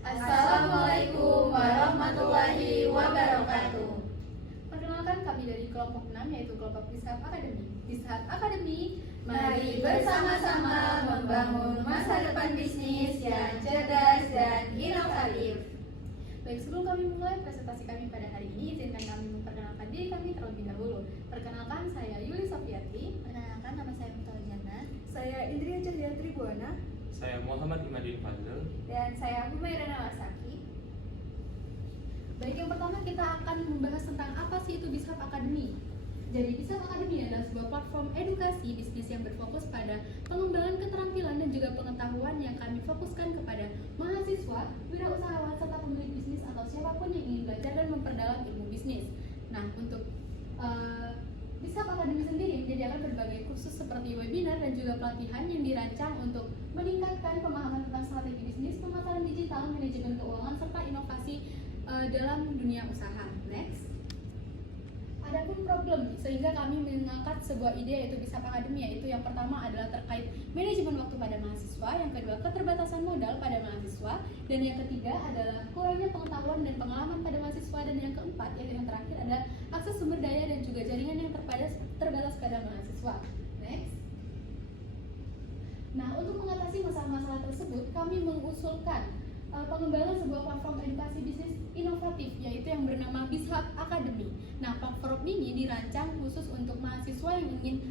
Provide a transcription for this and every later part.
Assalamualaikum warahmatullahi wabarakatuh. Perkenalkan, kami dari kelompok 6, yaitu kelompok Bizhab Academy. Bizhab Academy, Mari bersama-sama membangun masa depan bisnis yang cerdas dan inovatif. Baik, sebelum kami mulai presentasi kami pada hari ini, izinkan kami memperkenalkan diri kami terlebih dahulu. Perkenalkan, saya Yuli Sofiatri. Perkenalkan, nama saya Mutawal Jana. Saya Indria Cahyatri Buana. Saya Muhammad Imadin Fadil. Dan saya Humaira Nawasaki. Baik, yang pertama kita akan membahas tentang apa sih itu Bizhab Academy. Jadi Bizhab Academy adalah sebuah platform edukasi bisnis yang berfokus pada pengembangan keterampilan dan juga pengetahuan yang kami fokuskan kepada mahasiswa, wirausahawan, serta pemilik bisnis atau siapapun yang ingin belajar dan memperdalam ilmu bisnis. Nah, untuk Bizhab Academy sendiri menyediakan berbagai kursus seperti webinar dan juga pelatihan yang dirancang untuk meningkatkan pemahaman tentang strategi bisnis, pemasaran digital, manajemen keuangan, serta inovasi dalam dunia usaha. Next. Adapun problem, sehingga kami mengangkat sebuah ide yaitu Bizhab Academy, yaitu yang pertama adalah terkait manajemen waktu pada mahasiswa, yang kedua keterbatasan modal pada mahasiswa, dan yang ketiga adalah kurangnya pengetahuan dan pengalaman pada mahasiswa, dan yang keempat yaitu yang terakhir adalah akses sumber daya dan juga jaringan yang terbatas pada mahasiswa. Next. Nah, untuk mengatasi masalah-masalah tersebut, kami mengusulkan pengembangan sebuah platform edukasi bisnis inovatif, yaitu yang bernama Bizhab Academy. Nah, platform ini dirancang khusus untuk mahasiswa yang ingin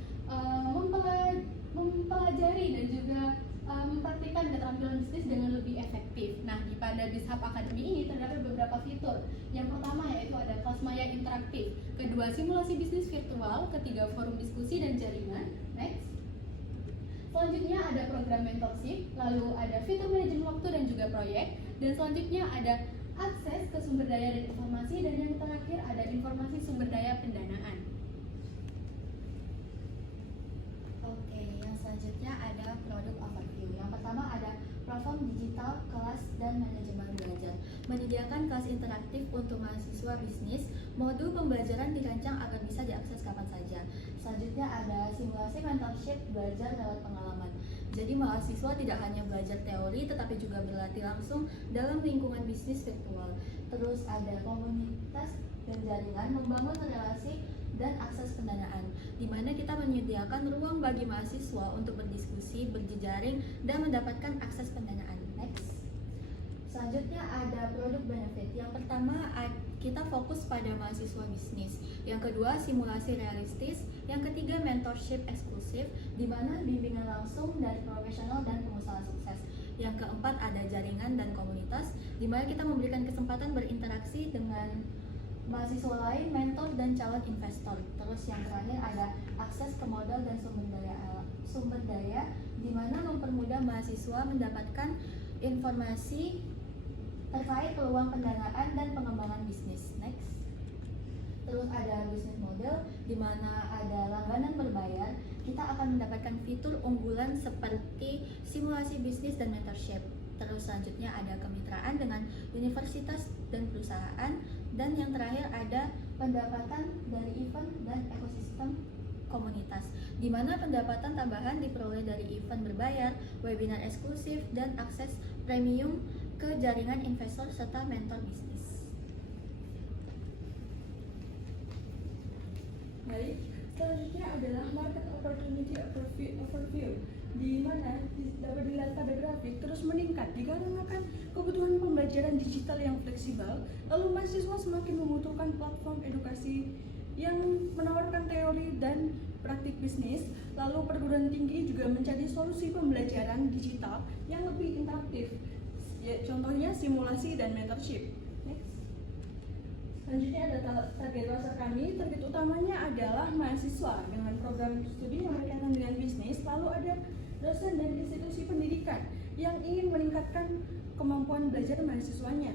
mempelajari dan juga mempraktikkan keterampilan bisnis dengan lebih efektif. Nah, pada Bizhab Academy ini terdapat beberapa fitur. Yang pertama yaitu ada kelas maya interaktif, kedua simulasi bisnis virtual, ketiga forum diskusi dan jaringan. Next. Selanjutnya ada program mentorship, lalu ada fitur manajemen waktu dan juga proyek, dan selanjutnya ada akses ke sumber daya dan informasi, dan yang terakhir ada informasi sumber daya pendanaan. Oke, yang selanjutnya ada produk overview. Yang pertama ada platform digital, kelas, dan manajemen belajar. Menyediakan kelas interaktif untuk mahasiswa bisnis. Modul pembelajaran dirancang agar bisa diakses kapan saja. Selanjutnya ada simulasi mentorship, belajar lewat pengalaman. Jadi mahasiswa tidak hanya belajar teori tetapi juga berlatih langsung dalam lingkungan bisnis virtual. Terus ada komunitas dan jaringan, membangun relasi dan akses pendanaan, di mana kita menyediakan ruang bagi mahasiswa untuk berdiskusi, berjejaring, dan mendapatkan akses pendanaan. Next. Selanjutnya ada produk benefit. Yang pertama, kita fokus pada mahasiswa bisnis. Yang kedua, simulasi realistis. Yang ketiga, mentorship eksklusif, di mana bimbingan langsung dari profesional dan pengusaha sukses. Yang keempat, ada jaringan dan komunitas, di mana kita memberikan kesempatan berinteraksi dengan mahasiswa lain, mentor, dan calon investor. Terus yang terakhir ada akses ke modal dan sumber daya, di mana mempermudah mahasiswa mendapatkan informasi terkait peluang pendanaan dan pengembangan bisnis. Next. Terus ada bisnis model, di mana ada langganan berbayar. Kita akan mendapatkan fitur unggulan seperti simulasi bisnis dan mentorship. Terus selanjutnya ada kemitraan dengan universitas dan perusahaan. Dan yang terakhir ada pendapatan dari event dan ekosistem komunitas, di mana pendapatan tambahan diperoleh dari event berbayar, webinar eksklusif, dan akses premium ke jaringan investor serta mentor bisnis. Baik, selanjutnya adalah market opportunity overview, di mana dapat dilihat pada grafik terus meningkat dikarenakan kebutuhan pembelajaran digital yang fleksibel. Lalu mahasiswa semakin membutuhkan platform edukasi yang menawarkan teori dan praktik bisnis. Lalu perguruan tinggi juga mencari solusi pembelajaran digital yang lebih interaktif, ya, contohnya simulasi dan mentorship. Next. Selanjutnya ada target pasar kami. Target utamanya adalah mahasiswa dengan program studi yang berkaitan dengan bisnis. Lalu ada dosen dan institusi pendidikan yang ingin meningkatkan kemampuan belajar mahasiswanya.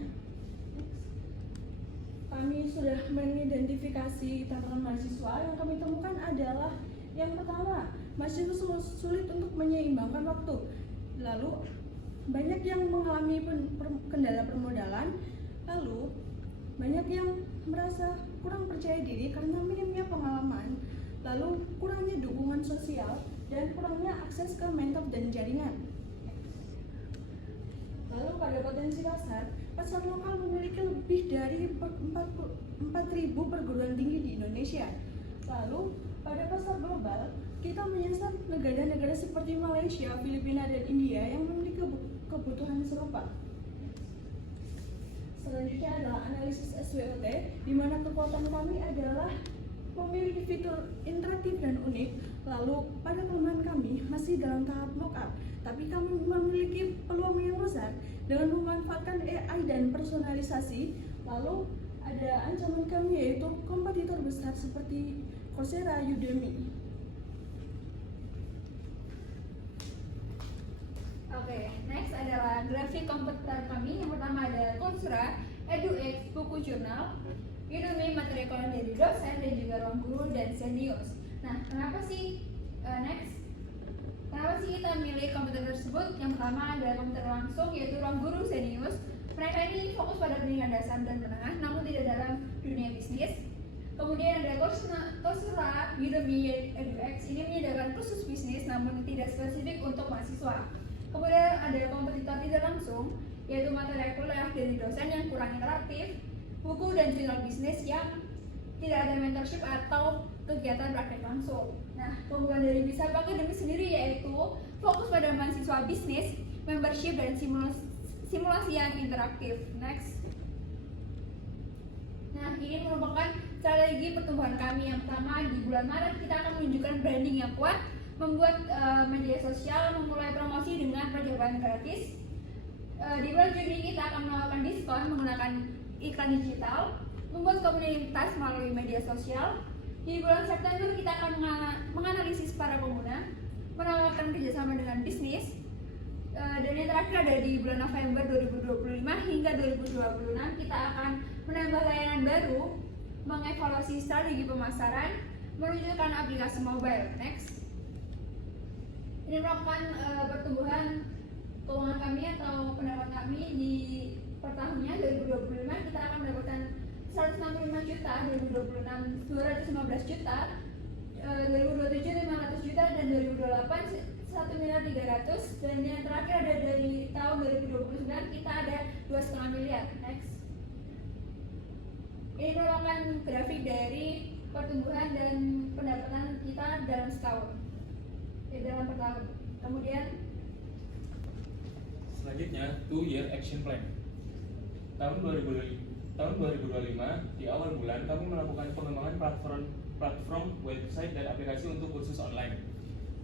Kami sudah mengidentifikasi tantangan mahasiswa. Yang kami temukan adalah yang pertama, mahasiswa sulit untuk menyeimbangkan waktu. Lalu banyak yang mengalami kendala permodalan. Lalu banyak yang merasa kurang percaya diri karena minimnya pengalaman. Lalu kurangnya dukungan sosial dan kurangnya akses ke mentor dan jaringan. Lalu pada potensi pasar lokal memiliki lebih dari 4.000 perguruan tinggi di Indonesia. Lalu pada pasar global, kita menyasar negara-negara seperti Malaysia, Filipina, dan India yang memiliki kebutuhan serupa. Selanjutnya adalah analisis SWOT, di mana kekuatan kami adalah memiliki fitur interaktif dan unik. Lalu pada kelemahan kami masih dalam tahap mock-up, tapi kami memiliki peluang yang besar dengan memanfaatkan AI dan personalisasi. Lalu ada ancaman kami yaitu kompetitor besar seperti Coursera, Udemy. Oke, next adalah grafik kompetitor kami. Yang pertama ada Coursera, EduX, buku jurnal, Udemy, materi ekonomi dari dosen, dan juga ruang guru dan Zenius. Nah, kenapa sih kita milih komputer tersebut? Yang pertama adalah komputer langsung, yaitu ruang guru Zenius. Mereka ini fokus pada pendidikan dasar dan menengah, namun tidak dalam dunia bisnis. Kemudian ada Coursera, Udemy, EduX. Ini menyediakan khusus bisnis, namun tidak spesifik untuk mahasiswa. Kemudian ada kompetitor tidak langsung, yaitu materi kuliah dari dosen yang kurang interaktif, buku dan jurnal bisnis yang tidak ada mentorship atau kegiatan praktek langsung. Nah, keunggulan dari Bizhub Academy sendiri yaitu fokus pada mahasiswa bisnis, membership, dan simulasi yang interaktif. Next. Nah, ini merupakan strategi pertumbuhan kami. Yang pertama, di bulan Maret kita akan menunjukkan branding yang kuat, membuat media sosial, memulai promosi dengan percobaan gratis. Di bulan Juni kita akan melakukan diskon menggunakan iklan digital, membuat komunitas melalui media sosial. Di bulan September kita akan menganalisis para pengguna, menawarkan kerjasama dengan bisnis. Dan yang terakhir ada di bulan November 2025 hingga 2026 kita akan menambah layanan baru, mengevaluasi strategi pemasaran, meluncurkan aplikasi mobile. Next. Ini merupakan pertumbuhan keuangan kami atau pendapatan kami di per tahunnya. 2025 kita akan mendapatkan 165 juta, 2026 215 juta, 2027 500 juta, dan 2028 1.300.000.000, dan yang terakhir ada dari tahun 2029 kita ada 2,5 miliar. Next. Ini merupakan grafik dari pertumbuhan dan pendapatan kita dalam setahun, dalam per tahun. Kemudian Selanjutnya, 2-year action plan. Tahun 2025, di awal bulan kami melakukan pengembangan platform website dan aplikasi untuk kursus online.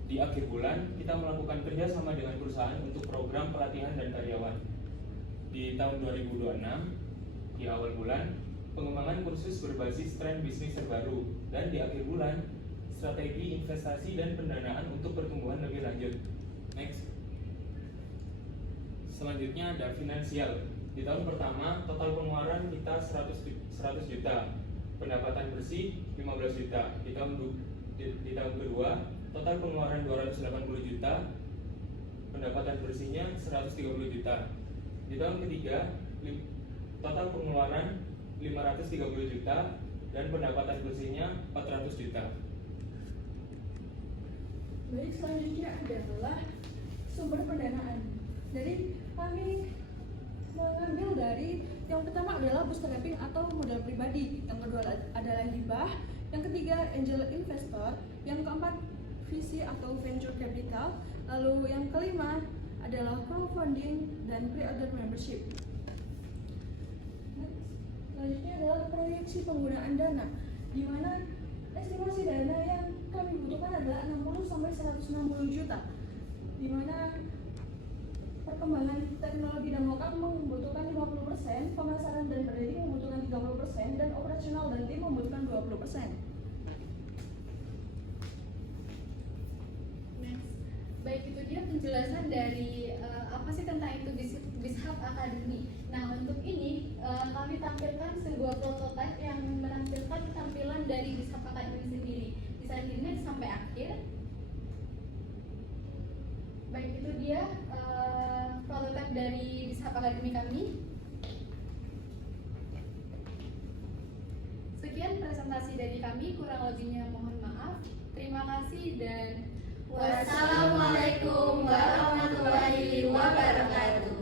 Di akhir bulan, kita melakukan kerjasama dengan perusahaan untuk program pelatihan dan karyawan. Di tahun 2026, di awal bulan, pengembangan kursus berbasis tren bisnis terbaru. Dan di akhir bulan, strategi investasi dan pendanaan untuk pertumbuhan lebih lanjut. Next. Selanjutnya ada finansial. Di tahun pertama, total pengeluaran kita 100 juta, pendapatan bersih 15 juta. Di tahun kedua, total pengeluaran 280 juta, pendapatan bersihnya 130 juta. Di tahun ketiga, total pengeluaran 530 juta dan pendapatan bersihnya 400 juta. Baik, selanjutnya adalah sumber pendanaan. Jadi kami mengambil dari yang pertama adalah bootstrapping atau modal pribadi, yang kedua adalah hibah, yang ketiga angel investor, yang keempat VC atau venture capital, lalu yang kelima adalah crowdfunding dan pre-order membership. Selanjutnya adalah proyeksi penggunaan dana, di mana estimasi dana yang kami butuhkan adalah 60 sampai 160 juta, di mana perkembangan teknologi dan mock-up membutuhkan 50%, pemasaran dan branding membutuhkan 30%, dan operasional dan tim membutuhkan 20%. Baik, itu dia penjelasan dari apa sih tentang itu Bizhub Academy. Nah, untuk ini kami tampilkan sebuah prototipe yang menampilkan tampilan dari Bizhub Academy sendiri. Bisa dilihat sampai akhir. Baik, itu dia prototipe dari Bizhub Academy kami. Sekian presentasi dari kami, kurang lebihnya mohon maaf. Terima kasih dan Wassalamualaikum warahmatullahi wabarakatuh.